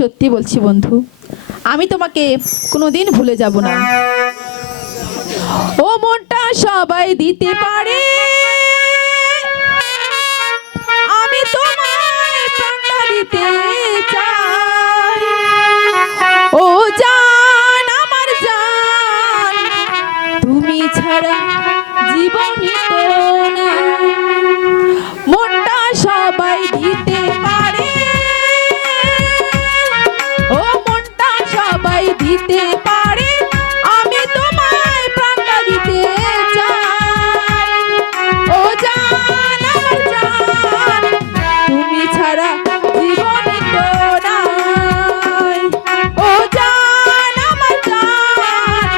সত্যি বলছি বন্ধু, আমি তোমাকে কোনোদিন ভুলে যাব না। ও মনটা সবাই দিতে পারে, আমি তোমায় প্রাণটা দিতে চাই। ও জান আমার জান, তুমি ছাড়া জীবনই তো না। মনটা সবাই দিতে পারে, ও মনটা সবাই দিতে পারে, আমি তোমায় প্রাণটা দিতে চাই। ও জান আমার জান, তুমি ছাড়া জীবনই তো নাই। ও জান আমার জান,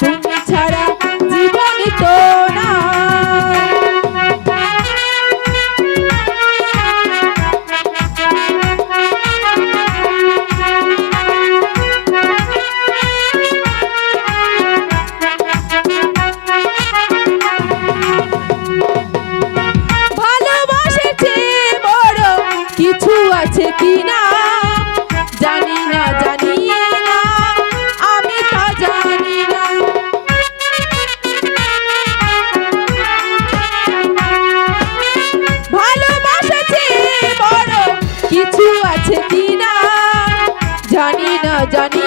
তুমি ছাড়া জীবনই তো নাই। কিছু আছে কিনা জানি না, জানি না, আমি তা জানি না। ভালোবাসা বড় কিছু আছে কিনা জানি না, জানি